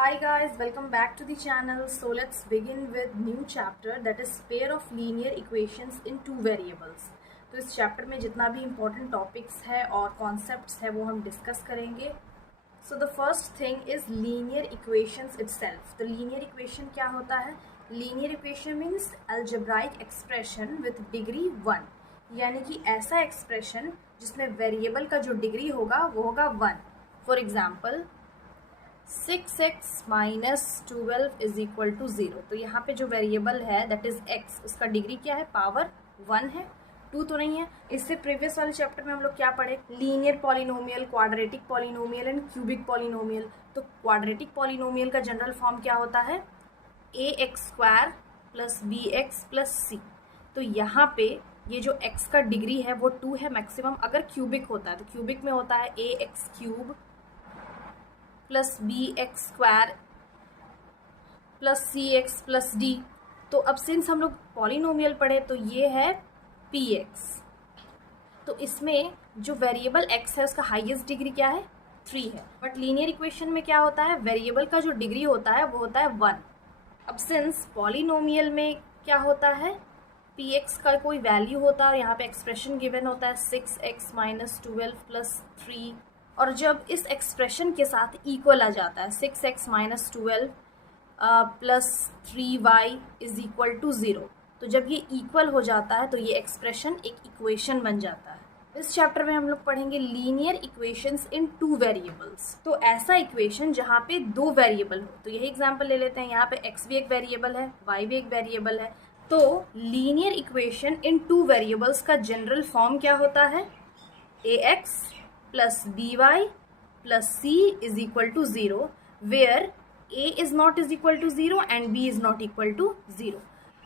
Hi guys, welcome back to the channel. So let's begin with new chapter, that is pair of linear equations in two variables. तो इस chapter में जितना भी important topics है और concepts है वो हम discuss करेंगे. So the first thing is linear equations itself. तो linear equation क्या होता है? Linear equation means algebraic expression with degree 1. यानी कि ऐसा expression जिसमें variable का जो degree होगा वो होगा 1. For example 6x minus 12 is equal to 0. तो यहाँ पे जो वेरिएबल है दैट इज x, उसका डिग्री क्या है? पावर 1 है, 2 तो नहीं है. इससे प्रीवियस वाले चैप्टर में हम लोग क्या पढ़े? Linear polynomial, quadratic polynomial and cubic polynomial. तो क्वाड्रेटिक पॉलिनोमियल का जनरल फॉर्म क्या होता है? ax² plus bx plus c. तो यहाँ पे ये जो x का डिग्री है वो 2 है मैक्सिमम. अगर क्यूबिक होता है तो क्यूबिक में होता है ax³ plus bx² plus cx plus d. तो अब सिंस हम लोग पॉलिनोमियल पढ़े तो ये है px. तो इसमें जो वेरिएबल x है उसका हाईएस्ट डिग्री क्या है? 3 है. बट लीनियर इक्वेशन में क्या होता है? वेरिएबल का जो डिग्री होता है वो होता है 1. अब सिंस पॉलिनोमियल में क्या होता है? px का कोई वैल्यू होता है और यहाँ पे एक्सप्रेशन गिवन होता है 6x माइनस 12 प्लस 3. और जब इस एक्सप्रेशन के साथ इक्वल आ जाता है 6x minus 12 plus 3y is equal to 0, तो जब ये इक्वल हो जाता है तो ये एक्सप्रेशन एक इक्वेशन बन जाता है. इस चैप्टर में हम लोग पढ़ेंगे लीनियर इक्वेशंस इन टू वेरिएबल्स. तो ऐसा इक्वेशन जहाँ पे दो वेरिएबल हो. तो यही एग्जांपल ले लेते हैं. यहाँ पे x भी एक वेरिएबल है, y भी एक वेरिएबल है. तो linear equation in two variables का जनरल फॉर्म क्या होता है? ax plus by plus c is equal to 0, where a is not is equal to 0 and b is not equal to 0.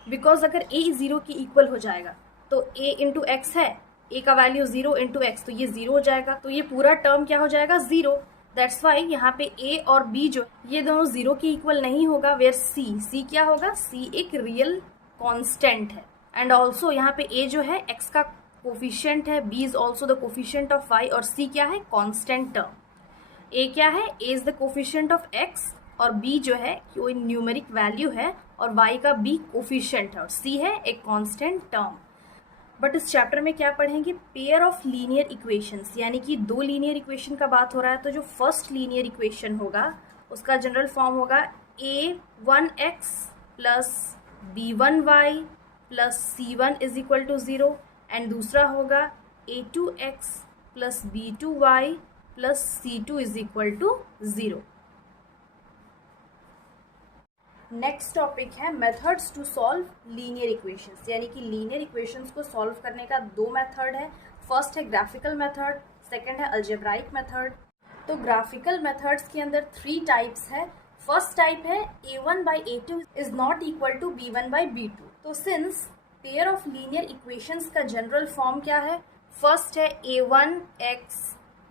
Because अगर a 0 की equal हो जाएगा तो a into x है, a का वैल्यू 0 इंटू एक्स, तो ये 0 हो जाएगा. तो ये पूरा टर्म क्या हो जाएगा? 0. दैट्स वाई यहाँ पे a और b जो ये दोनों 0 की इक्वल नहीं होगा. वेयर c क्या होगा? c एक रियल कॉन्स्टेंट है. एंड ऑल्सो यहाँ पे a जो है x का कोफिशिएंट है, b is also the coefficient of y और c क्या है? Constant term. a क्या है? a is the coefficient of x और b जो है कोई न्यूमेरिक वैल्यू है और y का b कोफिशिएंट है और c है एक कांस्टेंट टर्म. बट इस चैप्टर में क्या पढ़ेंगे? पेयर ऑफ लीनियर इक्वेशंस, यानी कि दो लीनियर इक्वेशन का बात हो रहा है. तो जो फर्स्ट लीनियर इक्वेशन होगा उसका जनरल फॉर्म होगा a1x plus b1y plus c1 is equal to 0 and दूसरा होगा a2x plus b2y plus c2 is equal to 0. Next topic है methods to solve linear equations, यानी कि लीनियर इक्वेशंस को solve करने का दो मेथड है. फर्स्ट है ग्राफिकल मेथड, सेकंड है अलजेब्राइक मेथड. तो ग्राफिकल मेथड्स के अंदर 3 टाइप्स है. फर्स्ट टाइप है a1 by a2 is not equal to b1 by b2. तो since pair of linear equations का जनरल फॉर्म क्या है? फर्स्ट है a1x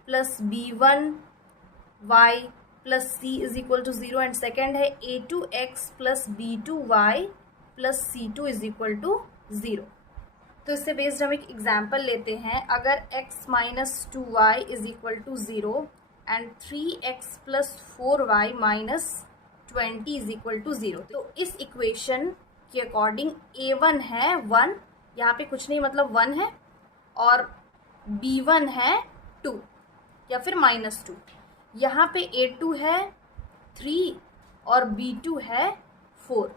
plus b1y plus c is equal to 0 and second है a2x plus b2y plus c2 is equal to 0. तो इससे based हम एक एग्जाम्पल लेते हैं. अगर x minus 2y is equal to 0 and 3x plus 4y minus 20 is equal to 0. तो इस इक्वेशन के अकॉर्डिंग a1 है 1, यहाँ पे कुछ नहीं मतलब 1 है, और b1 है 2 या फिर माइनस 2. यहाँ पे a2 है 3 और b2 है 4.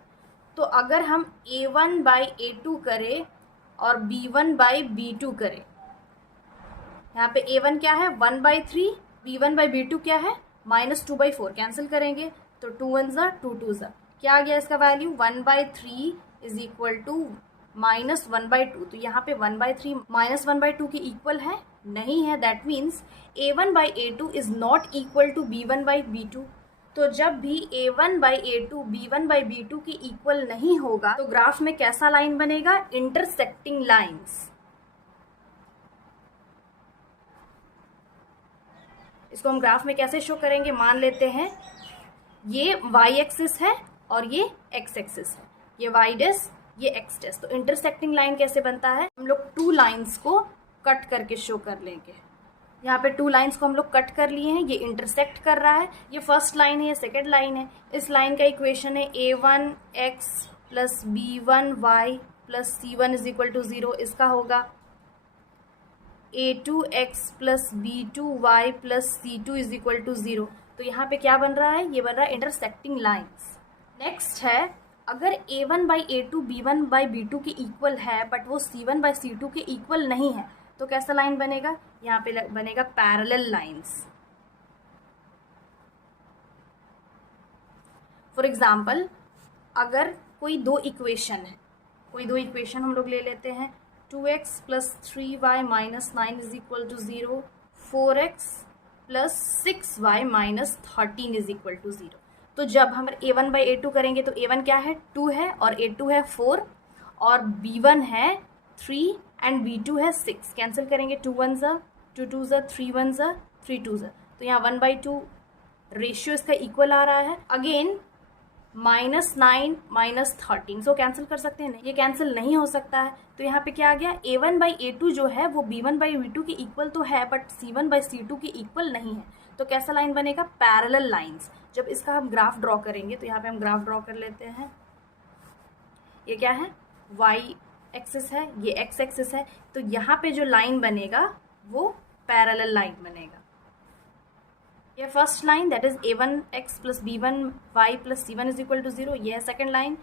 तो अगर हम a1 by a2 करें और b1 by b2 करें, यहाँ पे a1 क्या है? 1 by 3, b1 by b2 क्या है? Minus 2 by 4. कैंसिल करेंगे तो 2 1 ज़ा 2 2 ज़ा. क्या आ गया इसका value? 1 by 3 is equal to minus 1 by 2. तो यहाँ पे 1 by 3 माइनस 1 by 2 की इक्वल है? नहीं है. That means a1 by a2 is not equal to b1 by b2. तो जब भी a1 by a2 b1 by b2 की इक्वल नहीं होगा तो ग्राफ में कैसा लाइन बनेगा? Intersecting lines. इसको हम ग्राफ में कैसे शो करेंगे? मान लेते हैं ये y एक्सिस है और ये x एक्सिस है, ये y डैश ये x डैश. तो इंटरसेक्टिंग लाइन कैसे बनता है? हम लोग 2 लाइंस को कट करके शो कर लेंगे. यहाँ पे 2 लाइन्स को हम लोग कट कर लिए हैं, ये इंटरसेक्ट कर रहा है, ये फर्स्ट लाइन है, ये सेकेंड लाइन है। इस लाइन का इक्वेशन है a1x plus b1y plus c1 is equal to 0। इसका होगा a2x plus b2y plus c2 is equal to 0। तो यहाँ पे क्या बन रहा है, ये बन रहा है इंटरसेक्टिंग लाइन्स। नेक्स्ट है, अगर a1 by a2 b1 by b2 के इक्वल है बट वो c1 बाई c2 के इक्वल नहीं है, तो कैसा लाइन बनेगा, यहाँ पे बनेगा पैरेलल लाइन्स। फॉर एग्जाम्पल, अगर कोई दो इक्वेशन हम लोग ले लेते हैं, 2x plus 3y minus 9 is equal to 0, 4x plus 6y minus 13 is equal to 0। तो जब हम a1 बाई a2 करेंगे तो a1 क्या है, 2 है, और a2 है 4, और b1 है 3 एंड b2 है 6। कैंसिल करेंगे, 2 1 ज़ा 2 2 ज़ा 3 1 ज़ा 3 2 ज़ा, तो यहाँ 1/2 रेशियो इसका इक्वल आ रहा है। अगेन -9 -13, सो कैंसिल कर सकते हैं, नहीं ये कैंसिल नहीं हो सकता है। तो यहाँ पे क्या आ गया, a1 बाई a2 जो है वो b1 बाई b2 के इक्वल तो है बट c1 बाई c2 के इक्वल नहीं है। तो कैसा लाइन बनेगा, पैरेलल लाइंस। जब इसका हम ग्राफ ड्रॉ करेंगे, तो यहाँ पे हम ग्राफ ड्रॉ कर लेते हैं। ये क्या है, y एक्सिस है, ये x एक्सिस है, तो यहाँ पे जो लाइन बनेगा वो पैरेलल लाइन बनेगा। ये first line that is a1x plus b1y plus c1 is equal to 0। ये है second line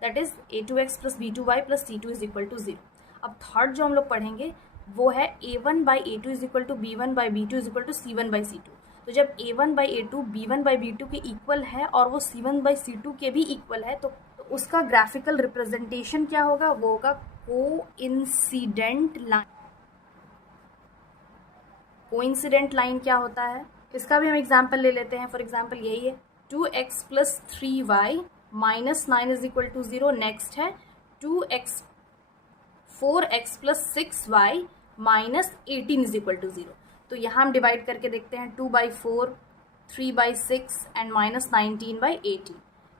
that is a2x plus b2y plus c2 is equal to 0। अब थर्ड जो हम लोग पढ़ेंगे वो है a1 by a2 is equal to b1 by b2 is equal to c1 by c2। तो जब a1 by a2 b1 by b2 के इक्वल है और वो c1 बाई c2 के भी इक्वल है, तो उसका ग्राफिकल रिप्रेजेंटेशन क्या होगा, वो होगा कोइंसिडेंट लाइन। कोइंसिडेंट लाइन क्या होता है, इसका भी हम एग्जाम्पल ले लेते हैं। फॉर एग्जाम्पल यही है, 2x plus 3y minus 9 is equal to 0। Next है 4x plus 6y minus 18 is equal to 0। तो यहाँ हम डिवाइड करके देखते हैं, 2/4 3/6 एंड माइनस 19/18।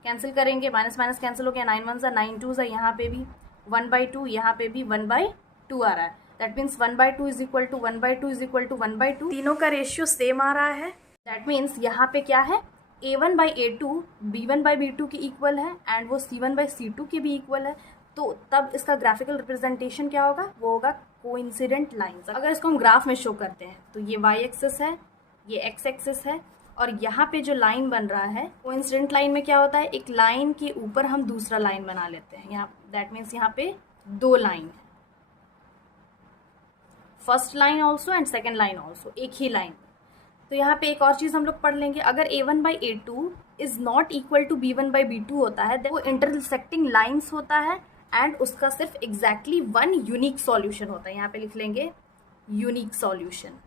कैंसिल करेंगे, माइनस माइनस कैंसिल हो गया, 9 1 9 2 यहाँ पे भी 1/2, यहाँ पे भी 1/2 आ रहा है। That means 1/2 is equal to 1/2 is equal to 1/2, तीनों का रेशियो सेम आ रहा है। दैट मीन्स यहाँ पे क्या है, a1 by a2 b1 by b2 के इक्वल है एंड वो c1 बाई c2 के भी इक्वल है। तो तब इसका ग्राफिकल रिप्रेजेंटेशन क्या होगा, वो होगा कोइंसिडेंट लाइंस। अगर इसको हम ग्राफ में शो करते हैं तो ये y एक्सिस है, ये x एक्सिस है, और यहाँ पे जो लाइन बन रहा है, कोइंसिडेंट लाइन में क्या होता है, एक लाइन के ऊपर हम दूसरा लाइन बना लेते हैं। यहाँ दैट मीन्स यहाँ पे 2 लाइन है, first line also and second line also, एक ही लाइन। तो यहाँ पे एक और चीज़ हम लोग पढ़ लेंगे, अगर a1 by a2 is not equal to b1 by b2 होता है, वो इंटरसेक्टिंग लाइन्स होता है एंड उसका सिर्फ एग्जैक्टली वन यूनिक सॉल्यूशन होता है। यहाँ पे लिख लेंगे यूनिक सॉल्यूशन,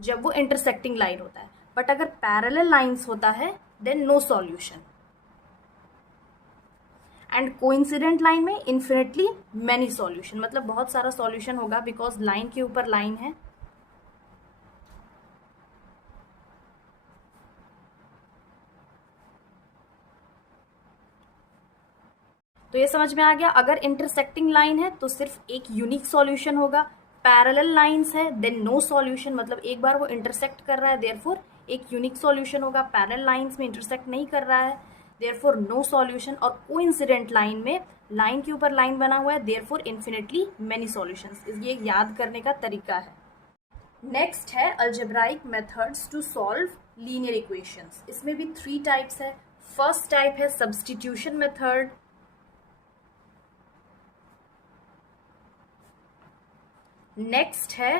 जब वो इंटरसेक्टिंग लाइन होता है। बट अगर पैरेलल लाइन्स होता है then no solution. And coincident line में इन्फिनिटली मैनी सॉल्यूशन, मतलब बहुत सारा सॉल्यूशन होगा बिकॉज लाइन के ऊपर लाइन है। तो ये समझ में आ गया, अगर इंटरसेक्टिंग लाइन है तो सिर्फ एक यूनिक सॉल्यूशन होगा। पैरेलल लाइंस है देन नो सॉल्यूशन, मतलब एक बार वो इंटरसेक्ट कर रहा है देयरफॉर एक यूनिक सॉल्यूशन होगा। पैरेलल लाइंस में इंटरसेक्ट नहीं कर रहा है देयरफॉर नो सॉल्यूशन। और कोइंसिडेंट लाइन में लाइन के ऊपर लाइन बना हुआ है देयरफॉर इन्फिनिटली मेनी सॉल्यूशंस। ये याद करने का तरीका है। नेक्स्ट है algebraic methods to solve linear equations. इसमें भी 3 टाइप्स है। फर्स्ट टाइप है सब्स्टिट्यूशन मेथड, नेक्स्ट है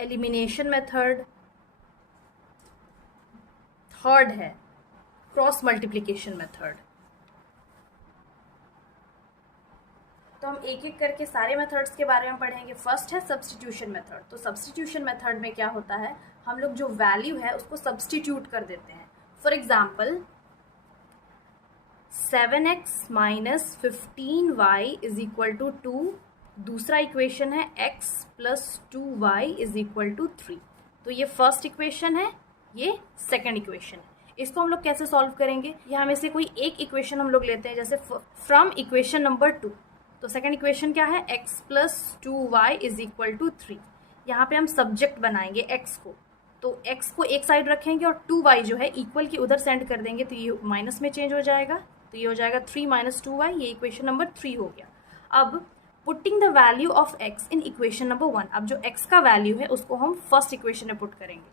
एलिमिनेशन मेथड, थर्ड है क्रॉस मल्टीप्लिकेशन मेथड। तो हम एक एक करके सारे मेथड्स के बारे में पढ़ेंगे। फर्स्ट है सब्स्टिट्यूशन मेथड। तो सब्स्टिट्यूशन मेथड में क्या होता है, हम लोग जो वैल्यू है उसको सब्स्टिट्यूट कर देते हैं। For example 7x minus 15y is equal to 2। दूसरा इक्वेशन है x plus 2y is equal to 3। तो ये फर्स्ट इक्वेशन है, ये सेकेंड इक्वेशन है। इसको हम लोग कैसे सॉल्व करेंगे, यहाँ में से कोई एक इक्वेशन हम लोग लेते हैं, जैसे फ्रॉम इक्वेशन नंबर 2। तो सेकंड इक्वेशन क्या है, x plus 2y is equal to 3। यहाँ पे हम सब्जेक्ट बनाएंगे x को, तो x को एक साइड रखेंगे और 2y जो है इक्वल की उधर सेंड कर देंगे, तो ये माइनस में चेंज हो जाएगा, तो ये हो जाएगा 3 माइनस 2y, ये इक्वेशन नंबर 3 हो गया। अब putting the value of x in equation number 1, अब जो x का वैल्यू है उसको हम फर्स्ट इक्वेशन में पुट करेंगे,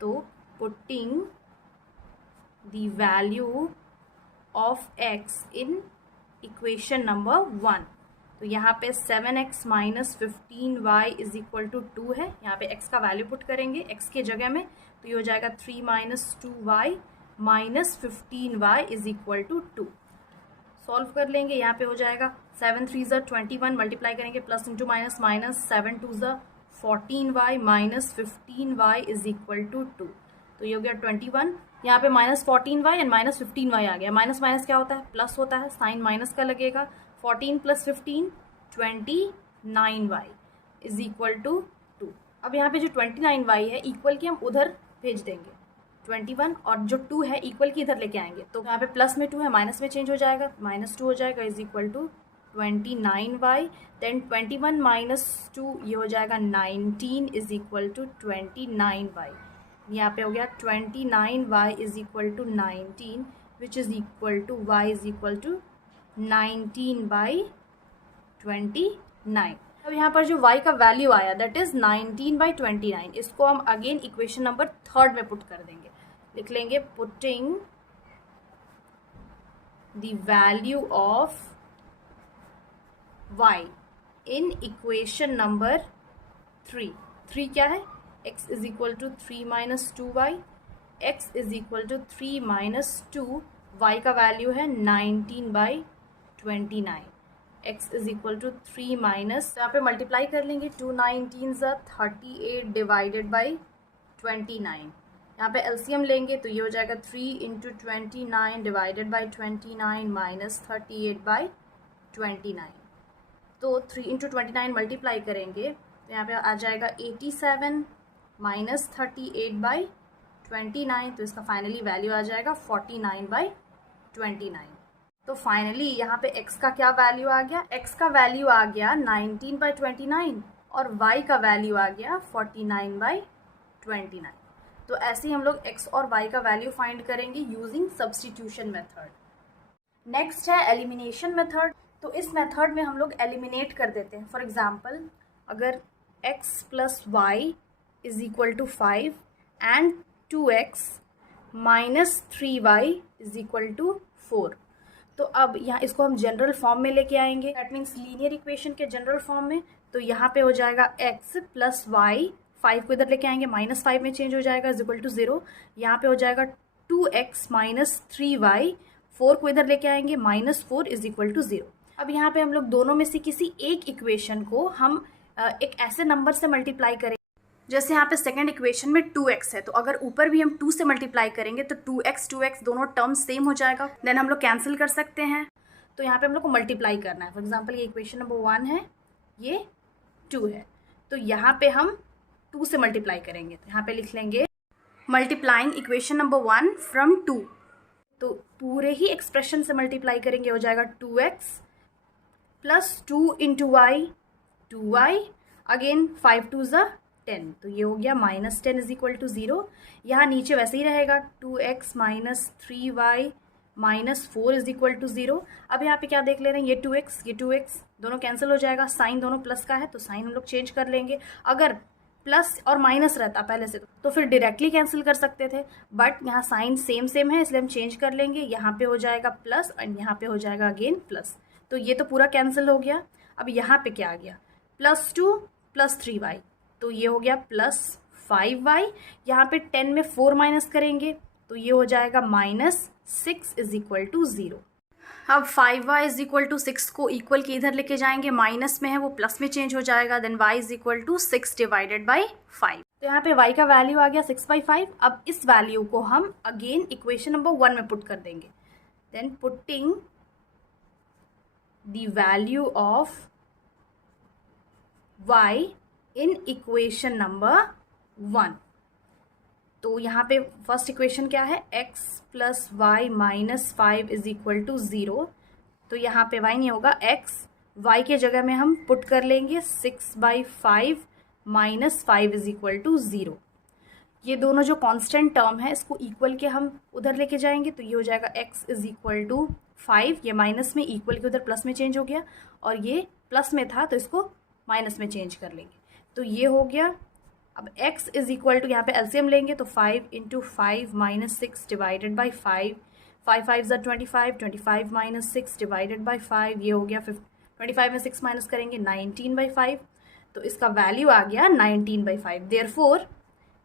तो putting the value of x in equation number 1, तो यहाँ पे 7x minus 15y is equal to 2 है, यहाँ पे x का वैल्यू पुट करेंगे x के जगह में, तो ये हो जाएगा 3 minus 2y minus 15y is equal to 2। Solve कर लेंगे, यहाँ पे हो जाएगा 7 3 ज़ा 21, मल्टीप्लाई करेंगे प्लस इंटू माइनस माइनस, 7 2 ज़ा 14y minus 15y is equal to 2, तो ये हो गया 21। यहाँ पे minus 14y and minus 15y आ गया, माइनस माइनस क्या होता है, प्लस होता है, साइन माइनस का लगेगा, 14 plus 15 29y is equal to 2। अब यहाँ पे जो 29y है इक्वल की हम उधर भेज देंगे 21, और जो 2 है इक्वल की इधर लेके आएंगे, तो यहाँ पे प्लस में 2 है, माइनस में चेंज हो जाएगा, माइनस 2 हो जाएगा is equal to 29y, then 21 minus 2 ये हो जाएगा 19 इज इक्वल टू 29y। यहाँ पे हो गया 29y is equal to 19 which is equal to y is equal to 19/29। अब यहाँ पर जो y का वैल्यू आया दैट इज 19/29, इसको हम अगेन इक्वेशन नंबर 3 में पुट कर देंगे, लिख लेंगे putting the value of y in equation number 3। 3 क्या है, x is equal to 3 minus 2y, x is equal to 3 minus 2, y का वैल्यू है 19/29, x is equal to 3 minus, यहाँ पे मल्टीप्लाई कर लेंगे, 2 19 ज़ा 38 डिवाइडेड बाई 29, यहाँ पे एलसीएम लेंगे तो ये हो जाएगा 3 इंटू 29 डिवाइडेड बाई 29 माइनस 38/29, तो 3 इंटू 29 मल्टीप्लाई करेंगे तो यहाँ पे आ जाएगा 87 माइनस 38/29, तो इसका फाइनली वैल्यू आ जाएगा 49/29। तो फाइनली यहाँ पे x का क्या वैल्यू आ गया, x का वैल्यू आ गया 19/29 और y का वैल्यू आ गया 49/29। तो ऐसे ही हम लोग x और y का वैल्यू फाइंड करेंगे यूजिंग सब्स्टिट्यूशन मेथड। नेक्स्ट है एलिमिनेशन मेथड। तो इस मेथड में हम लोग एलिमिनेट कर देते हैं। फॉर एग्जाम्पल अगर x plus y is equal to 5 and 2x minus 3y is equal to 4, तो अब यहाँ इसको हम जनरल फॉर्म में लेके आएंगे, दैट मीन्स लीनियर इक्वेशन के जनरल फॉर्म में। तो यहाँ पे हो जाएगा x प्लस वाई, 5 को इधर लेके आएंगे, माइनस 5 में चेंज हो जाएगा इज इक्वल टू 0। यहाँ पे हो जाएगा 2x माइनस 3y, 4 को इधर लेके आएंगे, माइनस 4 इज इक्वल टू 0। अब यहाँ पे हम लोग दोनों में से किसी एक इक्वेशन को हम एक ऐसे नंबर से मल्टीप्लाई करेंगे, जैसे यहाँ पे सेकंड इक्वेशन में 2x है, तो अगर ऊपर भी हम 2 से मल्टीप्लाई करेंगे तो 2x दोनों टर्म्स सेम हो जाएगा, देन हम लोग कैंसिल कर सकते हैं। तो यहाँ पे हम लोग को मल्टीप्लाई करना है। फॉर एग्जांपल ये इक्वेशन नंबर 1 है, ये 2 है, तो यहाँ पे हम 2 से मल्टीप्लाई करेंगे, तो यहाँ पे लिख लेंगे मल्टीप्लाइंग इक्वेशन नंबर 1 फ्रॉम 2, तो पूरे ही एक्सप्रेशन से मल्टीप्लाई करेंगे, हो जाएगा 2x plus 2 into Y, 2y, again 5 2 ज़ा 10, तो ये हो गया माइनस 10 इज इक्वल टू 0। यहाँ नीचे वैसे ही रहेगा 2x minus 3y minus 4 is equal to 0। अब यहाँ पे क्या देख ले रहे हैं, ये 2x दोनों कैंसिल हो जाएगा, साइन दोनों प्लस का है तो साइन हम लोग चेंज कर लेंगे। अगर प्लस और माइनस रहता पहले से तो फिर डायरेक्टली कैंसिल कर सकते थे, बट यहाँ साइन सेम है इसलिए हम चेंज कर लेंगे। यहाँ पे हो जाएगा प्लस और यहाँ पे हो जाएगा अगेन प्लस, तो ये तो पूरा कैंसिल हो गया। अब यहाँ पे क्या आ गया, +2 + 3y, तो ये हो गया +5y। यहाँ पे 10 में 4 माइनस करेंगे तो ये हो जाएगा -6 इज इक्वल टू 0। अब 5y इज इक्वल टू 6 को इक्वल के इधर लेके जाएंगे, माइनस में है वो प्लस में चेंज हो जाएगा, then y is equal to 6 divided by 5। तो यहाँ पे y का वैल्यू आ गया 6/5। अब इस वैल्यू को हम अगेन इक्वेशन नंबर 1 में पुट कर देंगे, then putting the value of y in equation number 1। तो यहाँ पे फर्स्ट इक्वेशन क्या है, x plus y minus 5 is equal to 0, तो यहाँ पे y नहीं होगा, x y के जगह में हम पुट कर लेंगे 6/5 माइनस 5 इज इक्वल टू 0। ये दोनों जो कांस्टेंट टर्म है इसको इक्वल के हम उधर लेके जाएंगे, तो ये हो जाएगा x इज इक्वल टू 5, ये माइनस में इक्वल के उधर प्लस में चेंज हो गया, और ये प्लस में था तो इसको माइनस में चेंज कर लेंगे, तो ये हो गया। अब x इज इक्वल टू, यहाँ पे एलसीएम लेंगे तो 5 इंटू 5 माइनस 6 डिवाइडेड बाई 5, 5 5 ज़ा 25, 25 माइनस 6 डिवाइडेड बाई 5, ये हो गया 25 में 6 माइनस करेंगे 19/5, तो इसका वैल्यू आ गया 19/5। देयरफॉर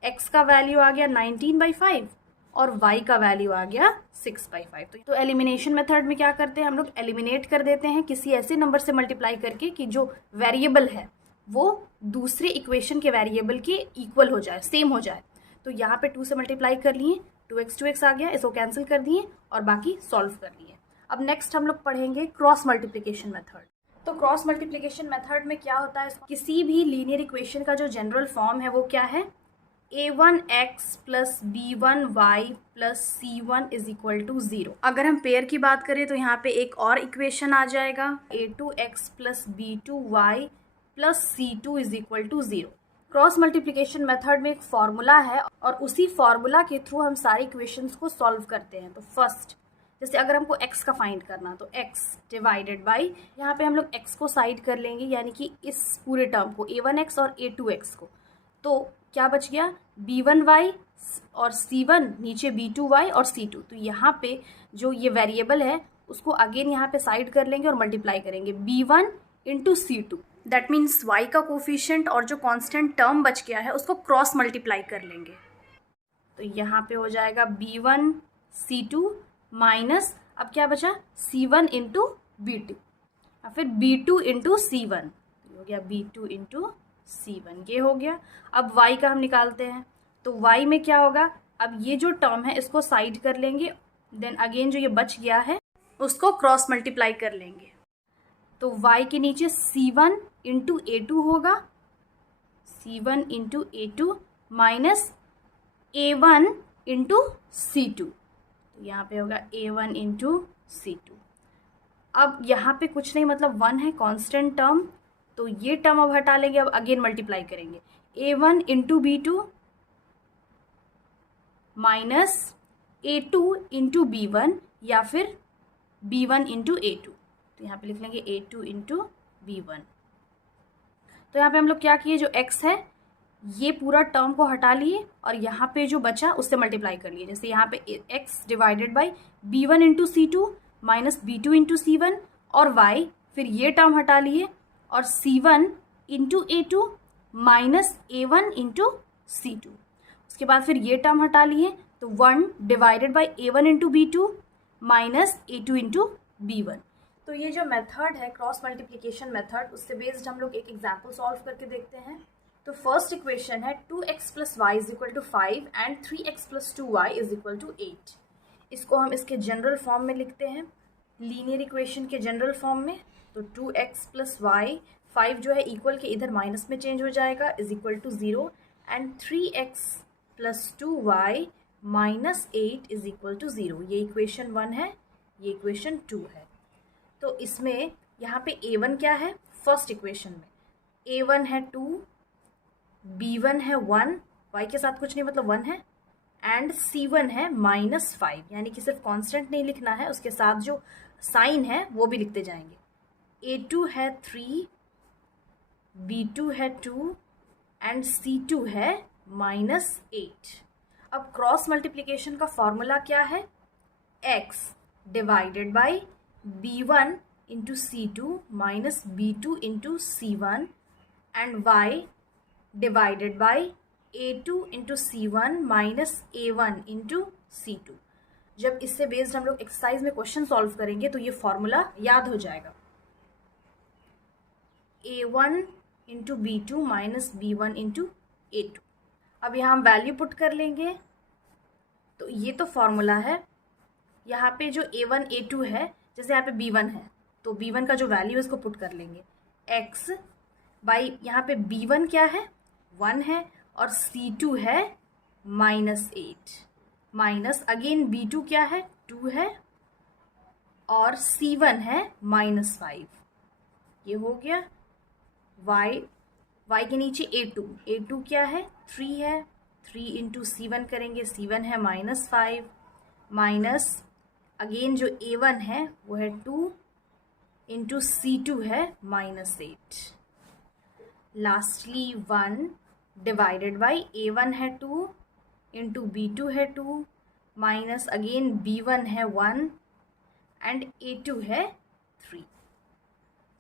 x का वैल्यू आ गया 19/5 और y का वैल्यू आ गया 6/5। तो एलिमिनेशन मेथड में क्या करते हैं हम लोग, एलिमिनेट कर देते हैं किसी ऐसे नंबर से मल्टीप्लाई करके कि जो वेरिएबल है वो दूसरे इक्वेशन के वेरिएबल के इक्वल हो जाए, सेम हो जाए। तो यहाँ पे 2 से मल्टीप्लाई कर लिए, 2x आ गया, इसको कैंसिल कर दिए और बाकी सॉल्व कर लिए। अब नेक्स्ट हम लोग पढ़ेंगे क्रॉस मल्टीप्लिकेशन मेथड। तो क्रॉस मल्टीप्लिकेशन मेथड में क्या होता है, किसी भी लीनियर इक्वेशन का जो जनरल फॉर्म है वो क्या है, a1x plus b1y plus c1 is equal to 0। अगर हम पेयर की बात करें तो यहाँ पे एक और इक्वेशन आ जाएगा, a2x plus b2y plus c2 is equal to 0। Cross multiplication method में एक फॉर्मूला है और उसी फॉर्मूला के थ्रू हम सारी इक्वेशंस को सॉल्व करते हैं। तो फर्स्ट जैसे अगर हमको x का फाइंड करना तो x डिवाइडेड बाई, यहाँ पे हम लोग x को साइड कर लेंगे, यानी कि इस पूरे टर्म को a1x और a2x को, तो क्या बच गया b1y और c1, नीचे b2y और c2। तो यहाँ पे जो ये वेरिएबल है उसको अगेन यहाँ पे साइड कर लेंगे और मल्टीप्लाई करेंगे b1 into c2। That means y का कोफिशिएंट और जो कांस्टेंट टर्म बच गया है उसको क्रॉस मल्टीप्लाई कर लेंगे, तो यहाँ पे हो जाएगा b1 c2 माइनस, अब क्या बचा c1 इंटू b2 या फिर b2 इंटू c1, हो गया b2 इंटू c1, ये हो गया। अब y का हम निकालते हैं, तो y में क्या होगा, अब ये जो टर्म है इसको साइड कर लेंगे, देन अगेन जो ये बच गया है उसको क्रॉस मल्टीप्लाई कर लेंगे, तो y के नीचे c1 इंटू a2 होगा, c1 into a2 minus a1 into c2, तो यहाँ पे होगा a1 इंटू c2। अब यहाँ पे कुछ नहीं, मतलब 1 है कांस्टेंट टर्म, तो ये टर्म अब हटा लेंगे, अब अगेन मल्टीप्लाई करेंगे, a1 into b2 minus a2 into b1 या फिर b1 इंटू a2, तो यहाँ पे लिख लेंगे a2 इंटू b1। तो यहाँ पे हम लोग क्या किए, जो x है ये पूरा टर्म को हटा लिए और यहाँ पे जो बचा उससे मल्टीप्लाई कर लिए, जैसे यहाँ पे x divided by b1 into c2 minus b2 into c1 और y, फिर ये टर्म हटा लिए और c1 into a2 minus a1 into c2, उसके बाद फिर ये टर्म हटा लिए, तो 1 divided by a1 into b2 minus a2 into b1। तो ये जो मेथड है क्रॉस मल्टीप्लिकेशन मेथड, उससे बेस्ड हम लोग एक एग्जाम्पल सॉल्व करके देखते हैं। तो फर्स्ट इक्वेशन है 2x plus y is equal to 5 and 3x plus 2y is equal to 8। इसको हम इसके जनरल फॉर्म में लिखते हैं, लीनियर इक्वेशन के जनरल फॉर्म में। तो 2x प्लस वाई, 5 जो है इक्वल के इधर माइनस में चेंज हो जाएगा, is equal to 0, and 3x plus 2y minus 8 is equal to 0। ये इक्वेशन 1 है, ये इक्वेशन 2 है। तो इसमें यहाँ पे a1 क्या है, फर्स्ट इक्वेशन में a1 है 2, b1 है 1, y के साथ कुछ नहीं मतलब 1 है, एंड c1 है -5, यानी कि सिर्फ कांस्टेंट नहीं लिखना है, उसके साथ जो साइन है वो भी लिखते जाएंगे। a2 है 3, b2 है 2 एंड c2 है -8। अब क्रॉस मल्टीप्लिकेशन का फॉर्मूला क्या है, x divided by b1 into c2 minus b2 into c1 and y divided by a2 into c1 minus a1 into c2। जब इससे बेस्ड हम लोग एक्सरसाइज में क्वेश्चन सॉल्व करेंगे तो ये फॉर्मूला याद हो जाएगा, a1 into b2 minus b1 into a2। अब यहाँ हम वैल्यू पुट कर लेंगे, तो ये तो फॉर्मूला है। यहाँ पे जो a1 a2 है, जैसे यहाँ पे b1 है तो b1 का जो वैल्यू है इसको पुट कर लेंगे, x बाई यहाँ पे b1 क्या है 1 है और c2 है -8, माइनस अगेन b2 क्या है 2 है और c1 है -5। ये हो गया y के नीचे a2 क्या है 3 है, 3 इंटू C1 करेंगे, C1 है -5 माइनस अगेन जो a1 है वो है 2 इंटू C2 है -8, लास्टली 1 डिवाइडेड बाई a1 है 2 इंटू b2 है 2 माइनस अगेन b1 है 1 एंड a2 है 3।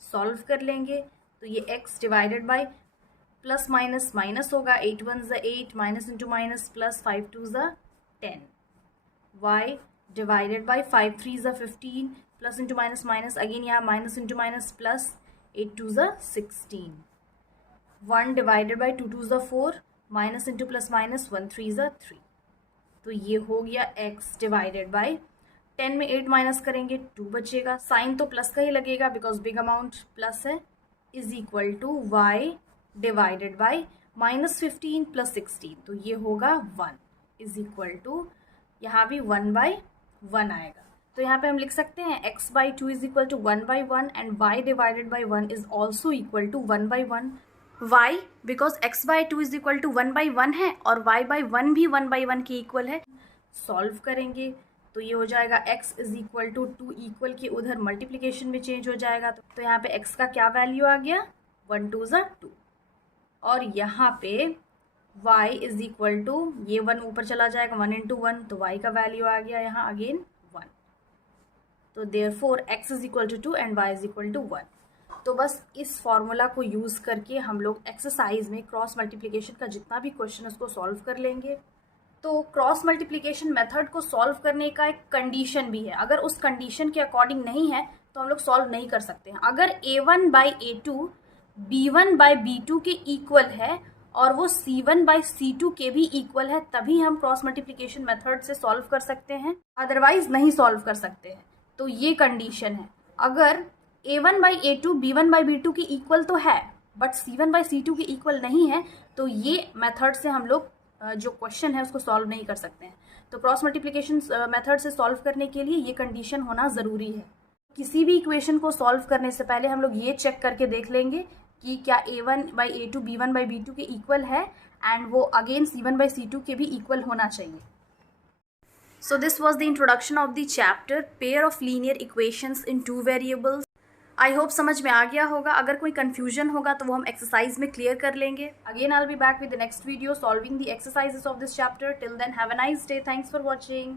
सॉल्व कर लेंगे तो ये x divided by plus minus minus होगा, 8 1 ज़ा 8 माइनस इंटू माइनस प्लस 5 2 ज़ा 10, y डिवाइडेड बाई 5 3 ज़ा 15 plus into minus minus again यहाँ माइनस इंटू माइनस प्लस 8 2 ज़ा 16, 1 डिवाइडेड बाई 2 2 ज़ा 4 माइनस इंटू प्लस माइनस 1 3 ज़ा 3। तो ये हो गया x डिवाइडेड बाई 10 में 8 माइनस करेंगे 2 बचेगा, साइन तो प्लस का ही लगेगा बिकॉज बिग अमाउंट प्लस है, is equal to y divided by -15 plus 16, तो ये होगा 1 इज इक्वल टू यहाँ भी 1/1 आएगा। तो यहाँ पे हम लिख सकते हैं x/2 is equal to 1/1 and y divided by 1 is also equal to 1/1। y because x/2 is equal to 1/1 है और y/1 भी 1/1 के इक्वल है। सॉल्व करेंगे तो ये हो जाएगा x is equal to 2 equal के उधर मल्टीप्लिकेशन में चेंज हो जाएगा, तो यहाँ पे x का क्या वैल्यू आ गया 1 2 ज़ा 2 और यहाँ पे y इज इक्वल टू ये 1 ऊपर चला जाएगा 1 इंटू 1, तो y का वैल्यू आ गया यहाँ अगेन 1। तो therefore x is equal to 2 and y is equal to 1। तो बस इस फॉर्मूला को यूज़ करके हम लोग एक्सरसाइज में क्रॉस मल्टीप्लिकेशन का जितना भी क्वेश्चन है उसको सॉल्व कर लेंगे। तो क्रॉस मल्टीप्लिकेशन मेथड को सॉल्व करने का एक कंडीशन भी है, अगर उस कंडीशन के अकॉर्डिंग नहीं है तो हम लोग सॉल्व नहीं कर सकते हैं। अगर a1/a2 b1/b2 के इक्वल है और वो c1/c2 के भी इक्वल है तभी हम क्रॉस मल्टीप्लिकेशन मेथड से सॉल्व कर सकते हैं, अदरवाइज नहीं सॉल्व कर सकते हैं। तो ये कंडीशन है, अगर a1/a2 b1/b2 के इक्वल तो है बट c1/c2 के इक्वल नहीं है तो ये मेथड से हम लोग जो क्वेश्चन है उसको सॉल्व नहीं कर सकते हैं। तो क्रॉस मल्टीप्लिकेशन मेथड से सॉल्व करने के लिए ये कंडीशन होना ज़रूरी है। किसी भी इक्वेशन को सॉल्व करने से पहले हम लोग ये चेक करके देख लेंगे कि क्या a1/a2 b1/b2 के इक्वल है एंड वो अगेन c1/c2 के भी इक्वल होना चाहिए। So this was the introduction of the chapter pair of linear equations in two variables. I hope समझ में आ गया होगा। अगर कोई कन्फ्यूजन होगा तो वो हम एक्सरसाइज में क्लियर कर लेंगे। Again I will be back with the next video solving the exercises of this chapter. Till then have a nice day. Thanks for watching.